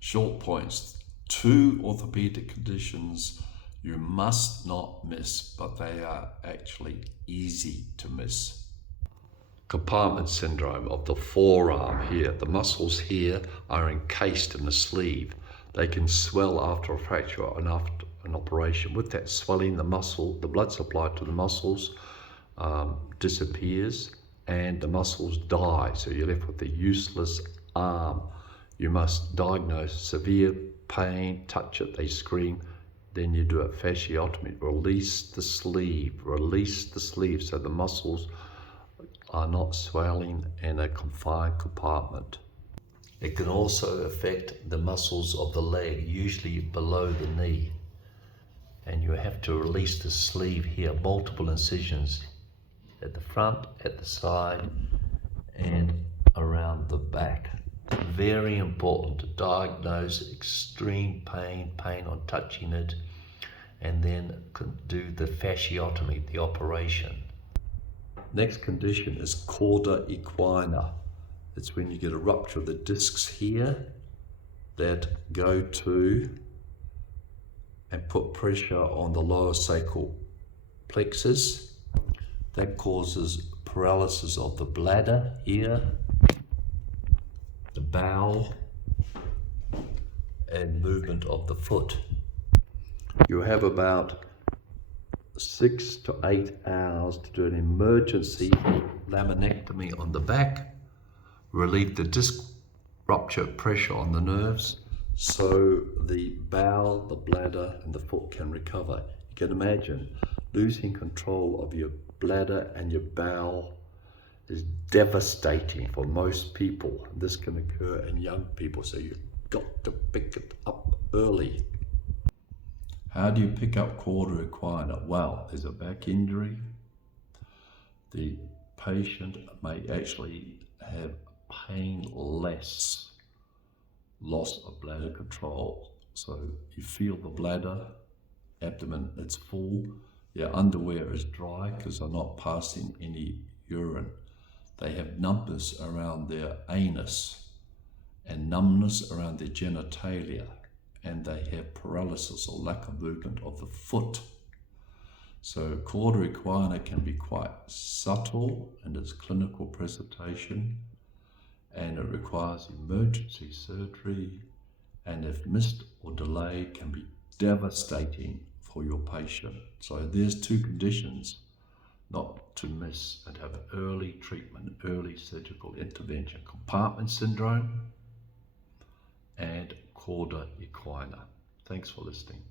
Short points. 2 orthopedic conditions you must not miss, but they are actually easy to miss. Compartment syndrome of the forearm here. The muscles here are encased in the sleeve. They can swell after a fracture and after an operation. With that swelling, the blood supply to the muscles disappears and the muscles die. So you're left with a useless arm. You must diagnose severe pain, touch it, they scream. Then you do a fasciotomy, release the sleeve so the muscles are not swelling in a confined compartment. It can also affect the muscles of the leg, usually below the knee. And you have to release the sleeve here, multiple incisions at the front, at the side, and around the back. Very important to diagnose extreme pain on touching it, and then do the fasciotomy, the operation. Next condition is cauda equina. It's when you get a rupture of the discs here that go to and put pressure on the lower sacral plexus. That causes paralysis of the bladder here, the bowel, and movement of the foot. You have about 6 to 8 hours to do an emergency laminectomy on the back, relieve the disc rupture pressure on the nerves so the bowel, the bladder, and the foot can recover. You can imagine losing control of your bladder and your bowel is devastating for most people. This can occur in young people, so you've got to pick it up early. How do you pick up cauda equina? Well, there's a back injury. The patient may actually have painless loss of bladder control. So you feel the bladder, abdomen, it's full. Your underwear is dry because they're not passing any urine. They have numbness around their anus and numbness around their genitalia, and they have paralysis or lack of movement of the foot. So cauda equina can be quite subtle in its clinical presentation, and it requires emergency surgery, and if missed or delayed can be devastating for your patient. So there's 2 conditions not to miss and have early treatment, early surgical intervention: compartment syndrome and cauda equina. Thanks for listening.